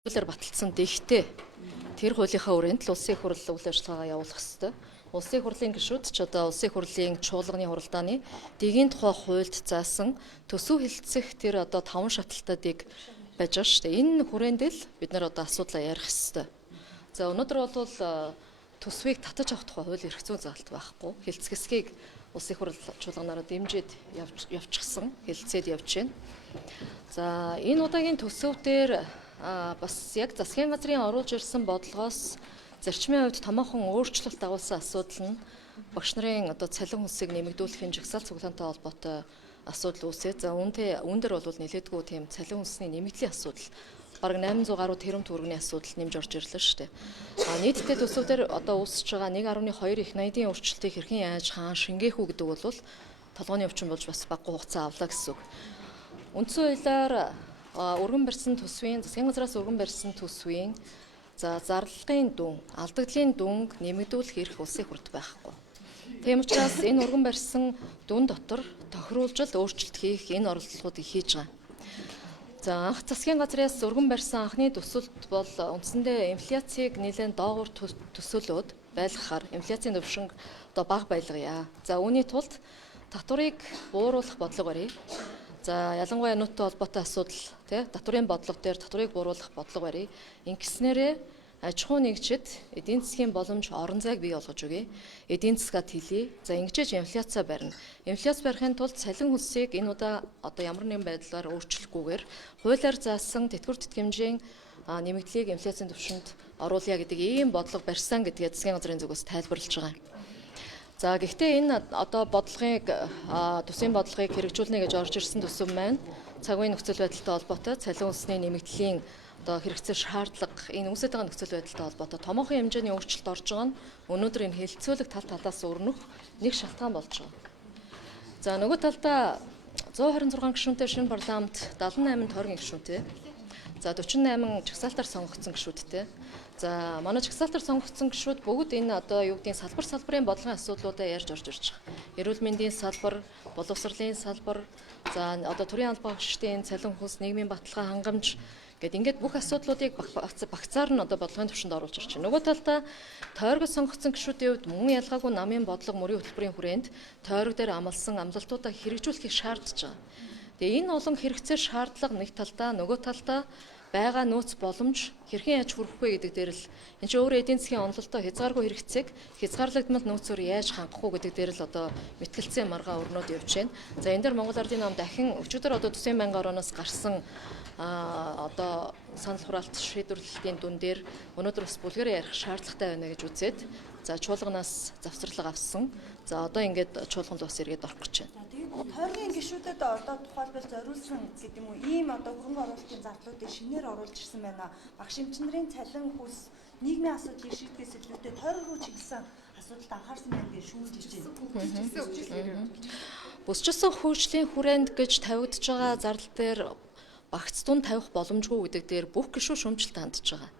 Хуулиар баталсан дэгтэй тэр хуулийнхаа хүрээнд л улсын их хурл үйл ажиллагаа явуулах ёстой. Улсын их хурлын гишүүд ч одоо улсын их хурлын чуулганы хуралдааны дэгийн тухай хуульд заасан төсөв хэлэлцэх тэр одоо 5 шатлалтыг байж байгаа шүү дээ. Энэ хүрээнд л бид нар одоо асуудлаа ярих ёстой. За өнөөдөр бол төсвийг татаж авах тухай хууль эрх зүйн заалт байхгүй. Хэлцгэсгийг улсын их хурл чуулганаараа дэмжиж явчихсан, хэлэлцээд явж байна. За энэ удаагийн төсөв дээр бас яг засгийн газрын оруулж ирсэн бодлогоос зарчмын хувьд томоохон өөрчлөлт агуулсан асуудал нь багш нарын одоо цалин хүнсийг нэмэгдүүлэхийн жагсаал цуглаантай холбоотой асуудал үүсээд за үүн дээр бол нэлээдгүй тийм цалин хүнсний нэмэгдлийн асуудал бараг 800 гаруй тэрэм төгрөгийн асуудал нэмж орж ирлээ шүү дээ. Нийтдээ төсөв дээр одоо үүсэж байгаа 1.2 их 80-ийн өөрчлөлтийг хэрхэн яаж хаан шингээх үү гэдэг бол толгойн өвчин болж бас баггүй хугацаа авлаа гэсэн үг. Үндсэн хуулиар өргөн барьсан төсвийн засгийн газраас өргөн барьсан төсвийн зарлагын дүн, алдагдлын дүнг нэмэгдүүлэх эрх улсын их хурлд байхгүй. Тийм учраас энэ өргөн барьсан дүн дотор тохируулжил өөрчлөлт хийх энэ оролдлогуудыг хийж байгаа. За анх засгийн газраас өргөн барьсан анхны төсөлд бол үндсэндээ инфляцийг нэлээд доогуур төсөөлөд байлгахаар инфляцийн төвшинг одоо бага байлгая. За үүний тулд татварыг бууруулах бодлого барья. За ялангуяа нүдтэй холбоотой асуудал тий татварын бодлого дээр татварыг бууруулах бодлого барья. Ингэснээрээ аж ахуй нэгжид эдийн засгийн боломж орон зайг бий болгож өгье. Эдийн засгаад хэлье. За ингэж инфляцаа барина. Инфляц барихын тулд цалин хүнсийг энэ удаа одоо ямар нэгэн байдлаар өөрчлөхгүйгээр хуулиар заасан тэтгэвэр тэтгэмжийн нэмэгдлийг инфляцийн түвшинд оруулъя гэдэг ийм бодлого барьсан гэдгээ засгийн газрын зүгээс тайлбарлаж байгаа юм. За гэхдээ энэ одоо бодлогыг төсвийн бодлогыг хэрэгжүүлнэ гэж орж ирсэн төсөв маань цагийн нөхцөл байдалтай холбоотой цалин хүнсний нэмэгдлийн одоо хэрэгцээ шаардлага энэ үүсэж байгаа нөхцөл байдалтай холбоотой томоохон хэмжээний өөрчлөлт орж байгаа нь өнөөдөр энэ хэлэлцүүлэг тал талаас өрнөх нэг шалтгаан болж байгаа. За нөгөө талдаа 126 гишүүнтэй шинэ парламент 78 тойргийн гишүүнтэй. За 48 жагсаалтаар сонгогдсон гишүүдтэй. За манай жагсаалтаар сонгогдсон гишүүд бүгд энэ одоо юу гэдгийг салбарын бодлогын асуудлуудаа ярьж орж ирж байгаа. Эрүүл мэндийн салбар, боловсролын салбар, за одоо төрийн албан хаагчдын цалин хүнс, нийгмийн баталгаа хангамж ингээд бүх асуудлуудыг багцаар нь одоо бодлогын түвшинд оруулж ирж байна. Нөгөө талдаа тойрогт сонгогдсон гишүүдийн хувьд мөн ялгаагүй намын бодлого мөрийн хөтөлбөрийн хүрээнд тойрог дээр амласан амлалтуудаа хэрэгжүүлэхийг шаардж байгаа. Тэгээ энэ олон хэрэгцээ шаардлага нэг талдаа нөгөө талдаа байгаа нөөц боломж хэрхэн яаж хүрэх вэ гэдэг дээр л энэ чинь өөрөө эдийн засгийн онололтоо хязгааргүй хэрэгцээг хязгаарлагдмал нөөцөөр яаж хангах уу гэдэг дээр л одоо мэтгэлцээ маргаа өрнөд явж байна. За энэ дээр Монгол Ардын нам дахин өчигдөр одоо төсвийн байнгын орооноос гарсан одоо санал хураалт шийдвэрлэлтийн дүн дээр өнөөдөр бас бүлгэрээ ярих шаардлагатай байна гэж үзээд за чуулганаас завсралга авсан. За одоо ингээд чуулганд бас эргээд орох гэж байна. Тойргийн гишүүдэд одоо тухайлбал зориулсан гэдэг юм уу ийм одоо хөрөнгө оруулалтын зардлуудыг шинээр оруулж ирсэн байна. Багш эмчнэрийн цалин хүс нийгмийн асуудлыг шийдгээс илүүтэй тойрог руу чиглэсэн асуудалд анхаарсан байна гэж шүүмжилж байна. Бүсчилсан хөгжлийн хүрээнд гэж тавигдж байгаа зардал дээр багц дунд тавих боломжгүй гэдэг дээр бүх гишүүд шүүмжилт хандж байгаа.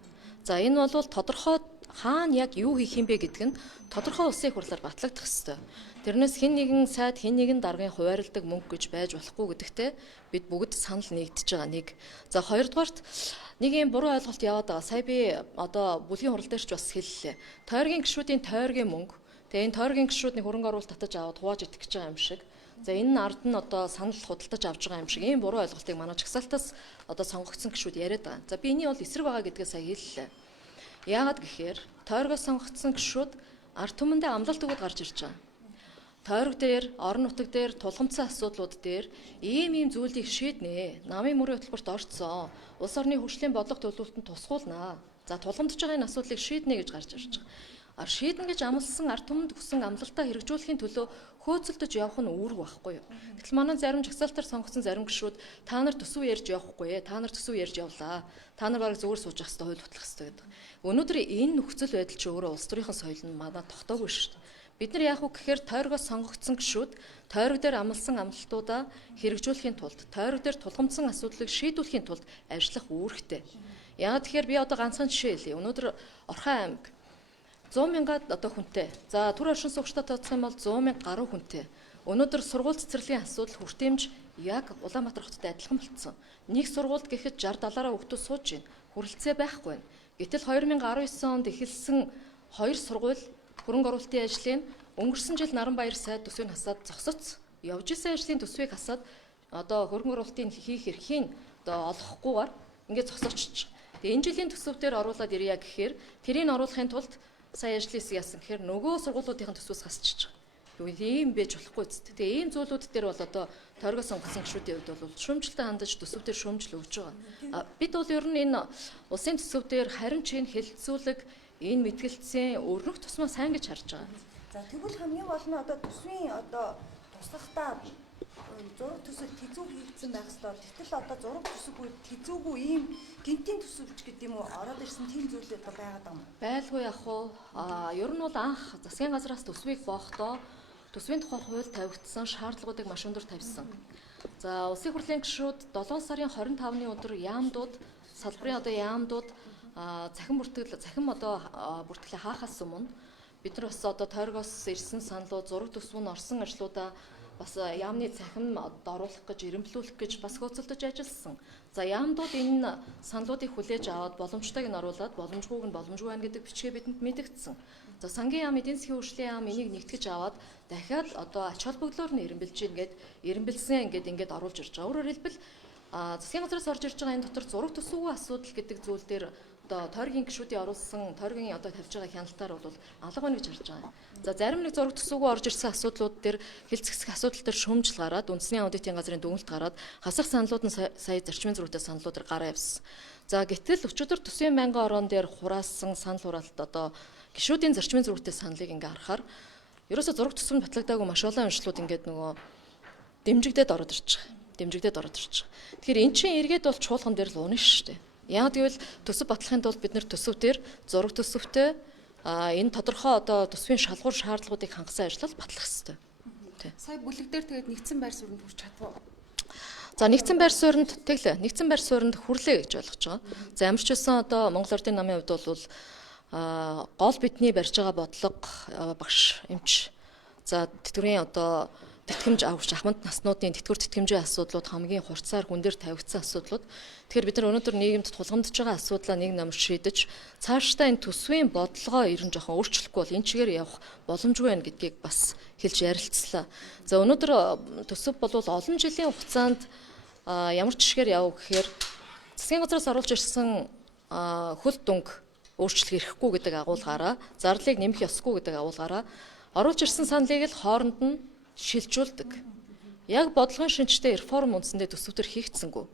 За энэ бол тодорхой хаана яг юу хийх юм бэ гэдэг нь тодорхой улсын их хурлаар батлагдах ёстой. Тэрнээс хэн нэгэн сайд хэн нэгэн даргын хуваарлдаг мөнгө гэж байж болохгүй гэдэгтээ бид бүгд санал нэгдэж байгаа нэг. За хоёрдугаарт нэг юм буруу ойлголт яваад байгаа. Сая би одоо бүлгийн хурал дээр ч бас хэллээ. Тойргийн гишүүдийн тойргийн мөнгө. Тэгээ энэ тойргийн гишүүд нэг хөрөнгө оруулалт татаж аваад хувааж идэх гэж байгаа юм шиг. За энэ нь ард нь одоо санал худалдаж авч байгаа юм шиг ийм буруу ойлголтыг манай жагсаалтаас одоо сонгогдсон гишүүд яриад байгаа. За би энэний бол эсрэг байгаа гэдгээ сая хэллээ. Яагаад гэхээр тойргоос сонгогдсон гишүүд ард түмэндээ амлалт өгöd гарч ирж байгаа. Тойрог дээр, орон нутаг дээр, тулгамдсан асуудлууд дээр ийм зүйлийг шийднэ. Намын мөрийн хөтөлбөрт орцсон. Улс орны хөгжлийн бодлого төлөвлөлтөнд тусгуулнаа. За тулгамдж байгаа энэ асуудлыг шийднэ гэж гарч ирж байгаа. Шийднэ гэж амласан ард түмэнд өгсөн амлалтаа хэрэгжүүлэхийн төлөө хөөцөлдөж явах нь үүрэг байхгүй юу. Гэтэл манай зарим жагсаалтаар сонгогдсон зарим гишүүд та нар төсөв ярьж явахгүй, та нар төсөв ярьж явлаа. Та нар бараг зүгээр сууж явах хэрэгтэй, хууль хутлах хэрэгтэй гэдэг. Өнөөдөр энэ нөхцөл байдал чи өөрөө улс төрийн соёл нь манай тогтоогүй шүү дээ. Бид нар яах вэ гэхээр тойрогоос сонгогдсон гишүүд тойрог дээр амласан амлалтуудаа хэрэгжүүлэхийн тулд тойрог дээр тулгамдсан асуудлыг шийдвэрлэхийн тулд ажиллах үүрэгтэй. Яагаад тэгэхээр би одоо ганцхан жишээ хэлье. Өнөөдөр Орхон аймаг 100 мянгаад одоо хүнтэй. За түр оршин суугчтай тооцсон бол 100 мянга гаруй хүнтэй. Өнөөдөр сургууль цэцэрлэгийн асуудал хүртээмж яг Улаанбаатар хотод адилхан болцсон. Нэг сургуульд гэхэд 60-70-аараа хүүхдүүд сууж байна. хүрэлцээ байхгүй байна. Гэтэл 2019 онд эхэлсэн 2 сургууль хөрөнгө оруулалтын ажлын өнгөрсөн жил Наранбаяр сайд төсвийг хасаад зогсоц. Явж исэн ажлын төсвийг хасаад одоо хөрөнгө оруулалтын хийх эрхийг одоо олохгүйгээр ингээд зогсоочж. Тэгээ энэ жилийн төсөв дээр оруулаад ирье гэхээр тэрийг оруулахын тулд сая ажлын хэсэг яасан гэхээр нөгөө сургуулиудын төсвөөс хасчихж байгаа. Тэгвэл ийм байж болохгүй зү. Тэгээ ийм зүйлүүд дээр бол одоо тойргоо сонгосон гишүүдийн хувьд бол шүүмжлэлтэй хандаж төсөв дээр шүүмжил өгж байгаа. Бид бол ер нь энэ улсын төсөв дээр харин чинь хэлэлцүүлэг энэ мэтгэлцсэн өрнөх тусмаа сайн гэж харж байгаа. За тэгвэл хамгийн гол нь одоо төсвийн одоо туслахтаа зураг төсөл тэзүү хийгдсэн байх ёстой. Гэтэл одоо зураг төсөлгүй тэзүүгүй ийм гинтийн төсөвч гэдэг юм уу ороод ирсэн тийм зүйлүүд байгаад байгаа юм. Байлгүй яг уу. Ер нь бол анх засгийн газраас төсвийг боохдоо төсвийн тухай хууль тавигдсан шаардлагуудыг маш өндөр тавьсан. За улсын хурлын гишүүд 7 сарын 25-ны өдөр яамдууд салбарын одоо яамдууд захин одоо бүртгэлээ хаахаас өмнө бид нар бас одоо тойргоос ирсэн саналууд зураг төсвөн орсон ажлуудаа бас яамны цахим оруулах гэж ирэмблүүлэх гэж бас хөөцөлдөж ажилласан. За яамдууд энэ саналуудыг хүлээж аваад боломжтойг нь оруулаад боломжгүйг нь боломжгүй байна гэдэг бичгээ бидэнд мэдэгдсэн. За сангийн яам, эдийн засгийн хөгжлийн яам энийг нэгтгэж аваад дахиад одоо ач холбогдлоор нь ирэмбэлж ингээд ирэмбэлсэн ингээд оруулж ирж байгаа. Өөрөөр хэлбэл засгийн газраас орж ирж байгаа энэ дотор зураг төсвийн асуудал гэдэг зүйл дээр одоо тойргийн гишүүдийн оруулсан тойргийн одоо тавьж байгаа хяналтаар бол алга байна гэж харж байгаа. За зарим нэг зураг төсвөө орж ирсэн асуудлууд дээр хэлцэх асуудал дээр шүүмжил гараад үндэсний аудитын газрын дүгнэлт гараад хасах саналууд нь сая зарчмын зөрүүтэй саналуудаар гараа явсан. За гэтэл өчигдөр төсвийн байнгын орон дээр хураасан санал хураалт одоо гишүүдийн зарчмын зөрүүтэй саналыг ингээ харахаар ерөөсө зураг төсвөнд батлагдаагүй маш олон онцлог ингээд нөгөө дэмжигдээд ороод ирж байгаа. Тэгэхээр эн чинь эргээд бол чуулган дээр л унах шүү дээ. Яг гэвэл төсөв батлахын тулд бид нэр төсөв дээр зураг төсөвтэй энэ тодорхой одоо төсвийн шалгуур шаардлагуудыг хангасан ажлал батлах хэрэгтэй. Тий. Сая бүлэг дээр тэгээд нэгдсэн байр суурьнд хүрч чадваа. За нэгдсэн байр суурьнд хүрлээ гэж ойлгож байгаа. За ямар ч байсан одоо Монгол Ардын намын хувьд бол гол бидний барьж байгаа бодлого багш эмч. За тэтгэврийн одоо тэтгэмж авах ахмад наснуудын тэтгэвэр тэтгэмжийн асуудлууд хамгийн хурцаар хүн дээр тавигдсан асуудлууд. Тэгэхээр бид нар өнөөдөр нийгэмд тулгамдж байгаа асуудлаа нэг намж шийдэж цаашдаа энэ төсвийн бодлогоо ерөн жоохон өөрчлөхгүй бол энэ чигээр явах боломжгүй байна гэдгийг бас хэлж ярилцлаа. За өнөөдөр төсөв бол олон жилийн хугацаанд ямар ч шигээр явах гэхээр засгийн газраас оруулж ирсэн хөл дүнг өөрчлөх эрхгүй гэдэг агуулгаараа зарлыг нэмэх ёсгүй гэдэг агуулгаараа оруулж ирсэн саналыг л хооронд нь шилжүүлдэг. Яг бодлогын шинжтэй реформ үндсэндээ төсөв төр хийгдсэнгүү.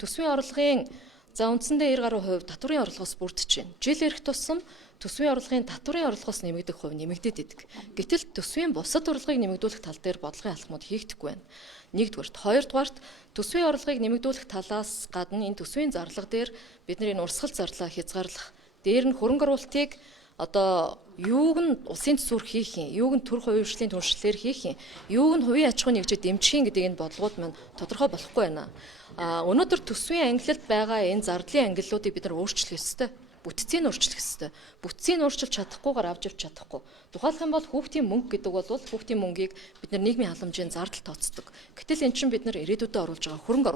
Төсвийн орлогын за үндсэндээ 90% татврын орлогоос бүрдэж байна. Жил ирэх тусам төсвийн орлогын татврын орлогоос нэмэгдэх хувь нэмэгдээд идэг. Гэтэл төсвийн бусад орлогыг нэмэгдүүлэх тал дээр бодлогын алхмууд хийгдэхгүй байна. Нэгдүгээрт, хоёрдугаарт төсвийн орлогыг нэмэгдүүлэх талаас гадна энэ төсвийн зарлага дээр бидний энэ урсгал зарлаа хязгаарлах, дээр нь хөрөнгө оруулалтыг одоо юуг нь улсын төсвөр хийх юм, юуг нь төр хувийн түншлэлээр хийх юм, юуг нь хувийн аж ахуйн нэгжид дэмжих юм гэдэг энэ бодлогууд маань тодорхой болохгүй байна. Өнөөдөр төсвийн ангилалд байгаа энэ зардлын ангиллуудыг бид нар өөрчлөх ёстой. Бүтцийг өөрчлөх ёстой. Бүтцийг өөрчилж чадахгүйгээр авч явж чадахгүй. Тухайлх юм бол хүүхдийн мөнгө гэдэг бол хүүхдийн мөнгийг бид нар нийгмийн халамжийн зардал тооцдог. Гэтэл эн чинь бид нар ирээдүйдээ оруулж байгаа хөрөнгө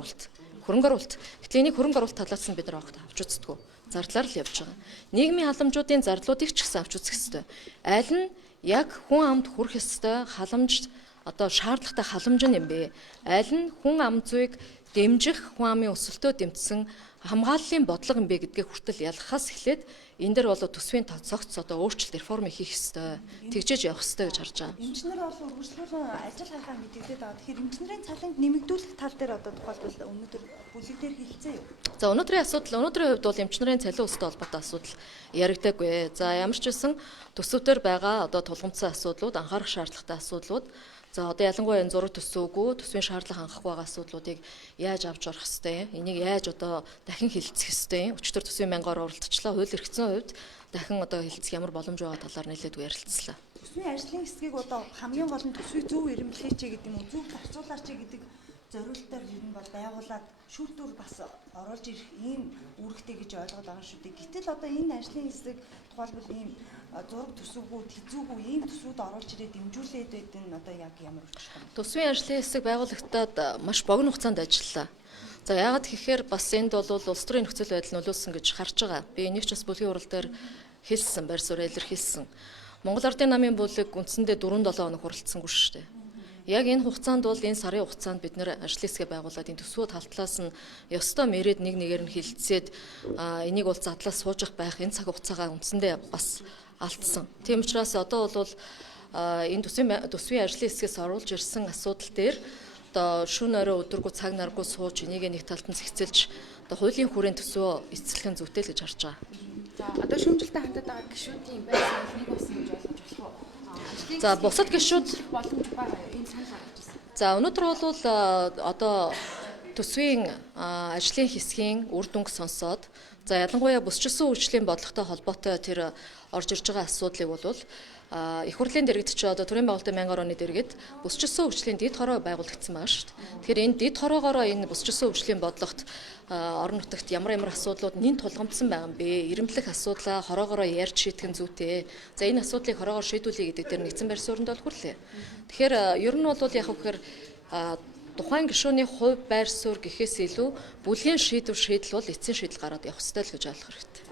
оруулалт. Гэтэл энийг хөрөнгө оруулалт талаас нь бид нар авч үздэг. Зардлаар л явж байгаа. Нийгмийн халамжуудын зардлуудыг ч гэсэн авч үзэх ёстой. Аль нь яг хүн амд хүрэх ёстой халамж одоо шаардлагатай халамж юм бэ? Аль нь хүн ам зүйг дэмжих хүн амын өсөлтөө дэмжсэн хамгааллын бодлого юм бэ гэдгийг хүртэл ялгахаас эхлээд энэ дээр бол төсвийн цогц одоо өөрчлөлт реформ хийх ёстой. Тэгжээж явах ёстой гэж харж байгаа. Эмчнэр бол үргэлжлүүлэн ажил хайхаа мэдэгдээд байгаа. Тэгэхээр эмчнэрийн цалинг нэмэгдүүлэх тал дээр одоо тухайлбал өнөөдөр бүлэг дээр хэлцээ юу? За өнөөдрийн хувьд бол эмчнэрийн цалин өсөлттэй холбоотой асуудал яригдаагүй. За ямар ч байсан төсөвдөр байгаа одоо тулгамдсан асуудлууд, анхаарах шаардлагатай асуудлууд. За одоо ялангуяа энэ зураг төсөөгөө төсвийн шаардлага хангах байгаа асуудлуудыг яаж авч орох ёстой юм? Энийг яаж одоо дахин хэлэлцэх ёстой юм? Өчигдөр төсвийн байнгаар оролцчлаа. Хууль эрхцэн хувьд дахин одоо хэлэлцэх ямар боломж байгаа талаар нэлээд ярилцлаа. Төсвийн ажлын хэсгийг одоо хамгийн гол нь төсвийг зөв ирэмблээч гэдэг юм уу? Зөв зарцуулаач гэдэг зориулалтаар ер нь бол байгуулад шүүлтүүр бас оруулж ирэх ийм үүрэгтэй гэж ойлгоод байгаа шүү дээ. Гэтэл одоо энэ ажлын хэсэг тухайлбал ийм зураг төсөвгүүд, хизүүгүү ийм төсвүүд оруулж ирээд дэмжүүлээд байдаг нь одоо яг ямар учиртай вэ? Төсвийн ажлын хэсэг байгуулагдаад маш богино хугацаанд ажиллалаа. За яагаад гэхээр бас энд бол улс төрийн нөхцөл байдал нөлөөлсөн гэж харж байгаа. Би энийг ч бас бүлгийн урал дээр хэлсэн, байр суурь илэрхийлсэн. Монгол Ардын намын бүлэг үндсэндээ 4-7 хоног хуралдсангүй шүү дээ. Яг энэ хугацаанд бол энэ сарын хугацаанд бид нэр ажлын хэсгээ байгуулад энэ төсвөө талтлаас нь ёстой мөрөөд нэг нэгээр нь хилцээд энийг бол задлаас сууж байх энэ цаг хугацаагаа үндсэндээ бас алдсан. Тийм учраас одоо бол энэ төсвийн ажлын хэсгээс оруулж ирсэн асуудал дээр одоо шөнө орой өдөргөө цаг наргүй сууж энийг нэг талд нь зэгцэлж одоо хуулийн хүрээнд төсвөө эцэслэх нь зүйтэй л гэж харж байгаа. За одоо шүүмжилтэй хандаад байгаа гишүүдийн байр суурь нэг болсон гэж ойлгож болох уу? За бусад гишүүд боломж байгаа энэ санал гаргаж ирсэн. за өнөөдөр бол одоо төсвийн ажлын хэсгийн үр дүнг сонсоод за ялангуяа бүсчилсэн үйлчлэлийн бодлоготой холбоотой тэр орж ирж байгаа асуудлыг бол их хурлын дэргэд ч одоо төрийн байгуулалтын 1000 орны дэргэд бүсчилсэн үйлчлэлийн дэд хороо байгуулагдсан байгаа шүү дээ. Тэгэхээр энэ дэд хороогоороо энэ бүсчилсэн үйлчлэлийн бодлогот орон нутагт ямар асуудлууд нэн тулгамдсан байгаа юм бэ? Ирэмблэх асуудлаа хороогоороо ярьж шийдэх нь зүйтэй. За энэ асуудлыг хороогоор шийдүүлэе гэдэг дээр нэгдсэн байр суурьнд бол хүрлээ. Тэгэхээр ер нь бол яг гэхээр тухайн гишүүний хувь байр суурь гэхээс илүү бүлгийн шийдэл бол эцсийн шийдэл гараад явах ёстой л гэж ойлгох хэрэгтэй.